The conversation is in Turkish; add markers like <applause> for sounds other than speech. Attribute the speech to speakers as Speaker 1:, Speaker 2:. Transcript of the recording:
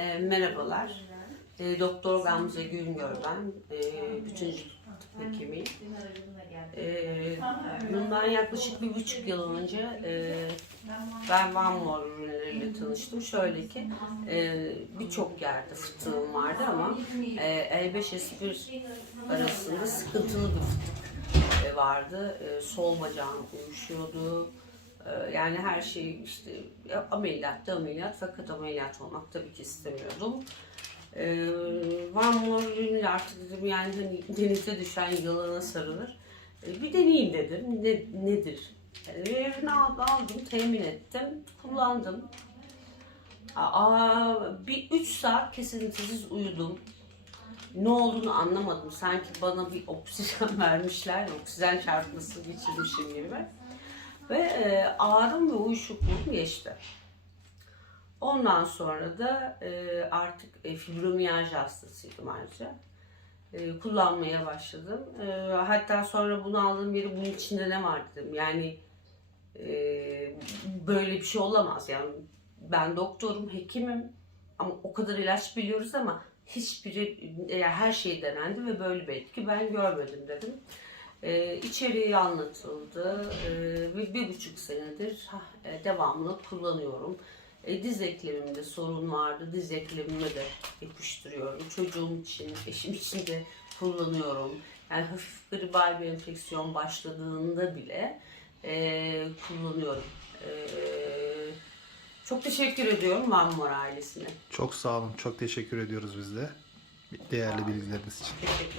Speaker 1: E, merhabalar. E, Doktor Gamze Güngör ben. E, bütüncül tıp hekimiyim. E, bundan yaklaşık bir buçuk yıl önce e, ben Van Mor ürünleriyle tanıştım. Şöyle ki e, birçok yerde fıtığım vardı ama e, L5-S1 arasında sıkıntılı bir fıtık e, vardı. E, sol bacağım uyuşuyordu. E, yani her şey işte ya ameliyatta ameliyat fakat ameliyat olmak tabii ki istemiyordum. E, Van Mor ürünü artık dedim yani hani denize düşen yılana sarılır. E, bir deneyeyim dedim. Ne, nedir? Ürünü aldım, aldım, temin ettim, kullandım. Aa, bir 3 saat kesintisiz uyudum. Ne olduğunu anlamadım. Sanki bana bir oksijen <laughs> vermişler, oksijen çarpması geçirmişim gibi. Ve e, ağrım ve uyuşukluğum geçti. Ondan sonra da e, artık e, fibromiyalji hastasıydım ayrıca. E, kullanmaya başladım. E, hatta sonra bunu aldığım yeri bunun içinde ne var dedim. Yani e, böyle bir şey olamaz. Yani ben doktorum, hekimim ama o kadar ilaç biliyoruz ama hiçbiri, yani her şey denendi ve böyle bir etki ben görmedim dedim. Ee, içeriği anlatıldı ee, ve bir buçuk senedir ha, e, devamlı kullanıyorum. E, diz eklemimde sorun vardı, diz eklemime de yapıştırıyorum. Çocuğum için, eşim için de kullanıyorum. Yani hafif gribal bir enfeksiyon başladığında bile e, kullanıyorum. E, çok teşekkür ediyorum Van Mor ailesine.
Speaker 2: Çok sağ olun. Çok teşekkür ediyoruz biz de. Değerli bilgileriniz için.
Speaker 1: Teşekkür